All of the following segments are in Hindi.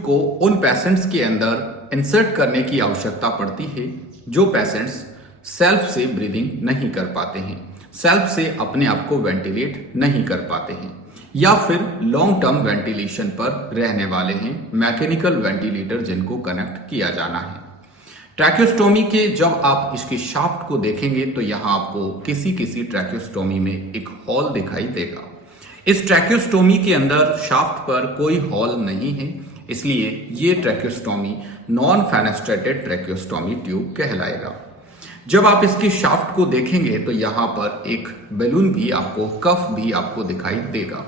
को उन पेशेंट्स के अंदर इंसर्ट करने की आवश्यकता पड़ती है जो पेशेंट्स सेल्फ से ब्रीदिंग नहीं कर पाते हैं, सेल्फ से अपने आप को वेंटिलेट नहीं कर पाते हैं या फिर लॉन्ग टर्म वेंटिलेशन पर रहने वाले हैं, मैकेनिकल वेंटिलेटर जिनको कनेक्ट किया जाना है। ट्रैक्योस्टोमी के जब आप इसके शाफ्ट को देखेंगे तो यहाँ आपको किसी किसी ट्रैक्योस्टोमी में एक हॉल दिखाई देगा। इस ट्रैक्योस्टोमी के अंदर शाफ्ट पर कोई हॉल नहीं है, इसलिए ये tracheostomy non fenestrated tracheostomy tube कहलाएगा। जब आप इसके शाफ्ट को देखेंगे तो यहाँ पर एक बैलून भी आपको, कफ भी आपको दिखाई देगा,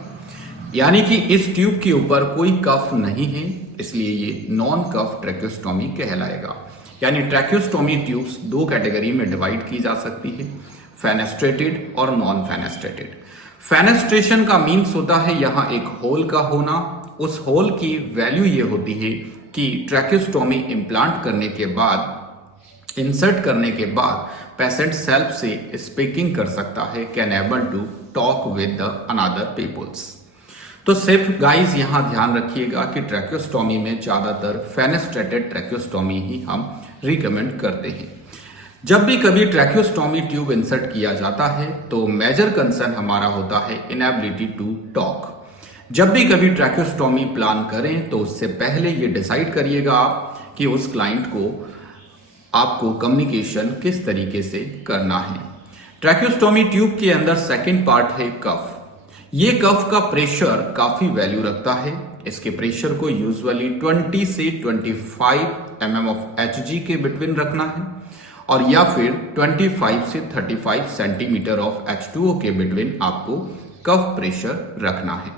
यानी कि इस ट्यूब के ऊपर कोई कफ नहीं है, इसलिए ये नॉन कफ ट्रैक्योस्टोमी कहलाएगा। यानी ट्रैक्योस्टोमी ट्यूब्स दो कैटेगरी में डिवाइड की जा सकती है, फेनेस्ट्रेटेड और नॉन फेनेस्ट्रेटेड। फेनेस्ट्रेशन का मीन्स होता है यहाँ एक होल का होना। उस होल की वैल्यू ये होती है कि ट्रैक्योस्टोमी इम्प्लांट करने के बाद, इंसर्ट करने के बाद पेशेंट सेल्फ से स्पीकिंग कर सकता है, can able to talk with the another peoples. तो सिर्फ गाइस यहाँ ध्यान रखिएगा कि ट्रैक्योस्टोमी में ज्यादातर फेनेस्ट्रेटेड ट्रैक्योस्टोमी ही हम रिकमेंड करते हैं। जब भी कभी ट्रैक्योस्टोमी ट्यूब इंसर्ट किया जाता है तो मेजर कंसर्न हमारा होता है इनएबिलिटी टू टॉक। जब भी कभी ट्रैक्योस्टोमी प्लान करें तो उससे पहले ये डिसाइड करिएगा आप कि उस क्लाइंट को आपको कम्युनिकेशन किस तरीके से करना है। ट्रैक्योस्टोमी ट्यूब के अंदर सेकंड पार्ट है कफ। ये कफ का प्रेशर काफी वैल्यू रखता है। इसके प्रेशर को यूजुअली 20 से 25 mm ऑफ Hg के बिटवीन रखना है और या फिर 25 से 35 सेंटीमीटर ऑफ H2O के बिटवीन आपको कफ प्रेशर रखना है।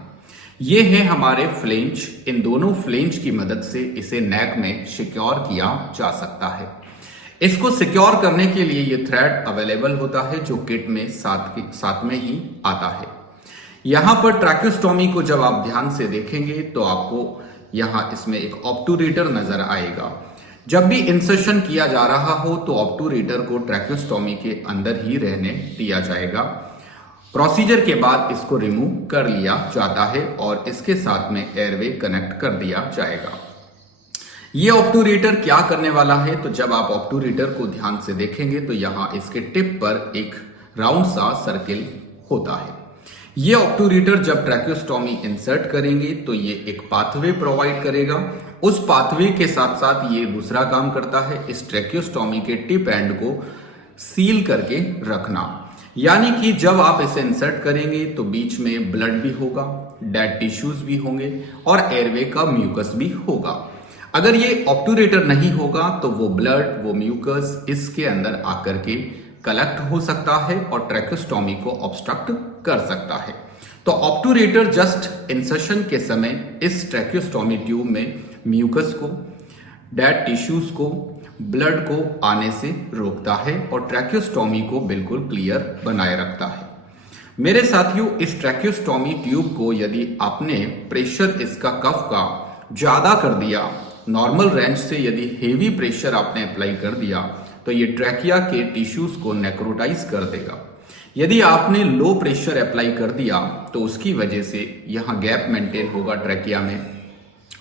ये है हमारे फ्लेंज। इन दोनों फ्लेंज की मदद से इसे नेक में सिक्योर किया जा सकता है। इसको सिक्योर करने के लिए ये थ्रेड अवेलेबल होता है जो किट में साथ में ही आता है। यहाँ पर ट्रैक्योस्टोमी को जब आप ध्यान से देखेंगे तो आपको यहाँ इसमें एक ऑब्टूरेटर नजर आएगा। जब भी इंसर्शन किया जा रहा हो तो ऑब्टूरेटर को ट्रैक्योस्टोमी के अंदर ही रहने दिया जाएगा। प्रोसीजर के बाद इसको रिमूव कर लिया जाता है और इसके साथ में एयरवे कनेक्ट कर दिया जाएगा। ये ऑब्टूरेटर क्या करने वाला है, तो जब आप ऑब्टूरेटर को ध्यान से देखेंगे तो यहाँ इसके टिप पर एक राउंड सा सर्किल होता है। ये ऑब्टूरेटर जब ट्रैक्योस्टोमी इंसर्ट करेंगे तो ये एक पाथवे प्रोवाइड करेगा। उस पाथवे के साथ साथ ये दूसरा काम करता है, इस ट्रैक्योस्टोमी के टिप एंड को सील करके रखना। यानी कि जब आप इसे इंसर्ट करेंगे तो बीच में ब्लड भी होगा, डेड टिश्यूज भी होंगे और एयरवे का म्यूकस भी होगा। अगर ये ऑब्टूरेटर नहीं होगा तो वो ब्लड, वो म्यूकस इसके अंदर आकर के कलेक्ट हो सकता है और ट्रैक्योस्टोमी को ऑब्स्ट्रक्ट कर सकता है। तो ऑब्टूरेटर जस्ट इंसर्शन के समय इस ट्रैक्योस्टोमी ट्यूब में म्यूकस को, डेड टिश्यूज को, ब्लड को आने से रोकता है और ट्रैक्योस्टोमी को बिल्कुल क्लियर बनाए रखता है। मेरे साथियों, इस ट्रैक्योस्टोमी ट्यूब को यदि आपने प्रेशर इसका कफ का ज्यादा कर दिया, नॉर्मल रेंज से यदि हेवी प्रेशर आपने अप्लाई कर दिया तो ये ट्रैकिया के टिश्यूज को नेक्रोटाइज कर देगा। यदि आपने लो प्रेशर अप्लाई कर दिया तो उसकी वजह से यहाँ गैप मेंटेन होगा ट्रैकिया में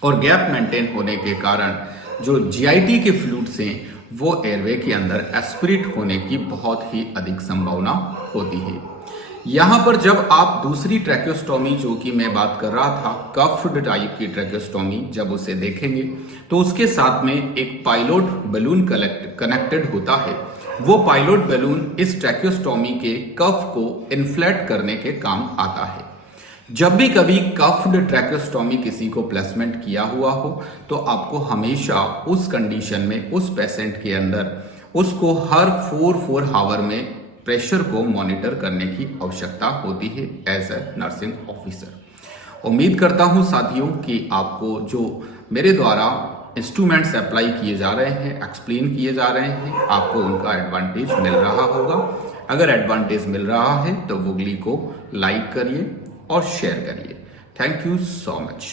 और गैप मेंटेन होने के कारण जो जीआईटी के फ्लूइड्स हैं वो एयरवे के अंदर एस्पिरेट होने की बहुत ही अधिक संभावना होती है। यहाँ पर जब आप दूसरी ट्रैक्योस्टोमी जो कि मैं बात कर रहा था, कफ्ड टाइप की ट्रैक्योस्टोमी, जब उसे देखेंगे तो उसके साथ में एक पायलोट बलून कनेक्टेड होता है। वो पायलोट बलून इस ट्रैक्योस्टोमी के कफ को इन्फ्लेट करने के काम आता है। जब भी कभी कफ्ड ट्रैक्योस्टोमी किसी को प्लेसमेंट किया हुआ हो तो आपको हमेशा उस कंडीशन में उस पेशेंट के अंदर उसको हर 4 आवर में प्रेशर को मॉनिटर करने की आवश्यकता होती है एज ए नर्सिंग ऑफिसर। उम्मीद करता हूं साथियों कि आपको जो मेरे द्वारा इंस्ट्रूमेंट्स अप्लाई किए जा रहे हैं, एक्सप्लेन किए जा रहे हैं, आपको उनका एडवांटेज मिल रहा होगा। अगर एडवांटेज मिल रहा है तो वुगली को लाइक करिए और शेयर करिए। Thank you so much.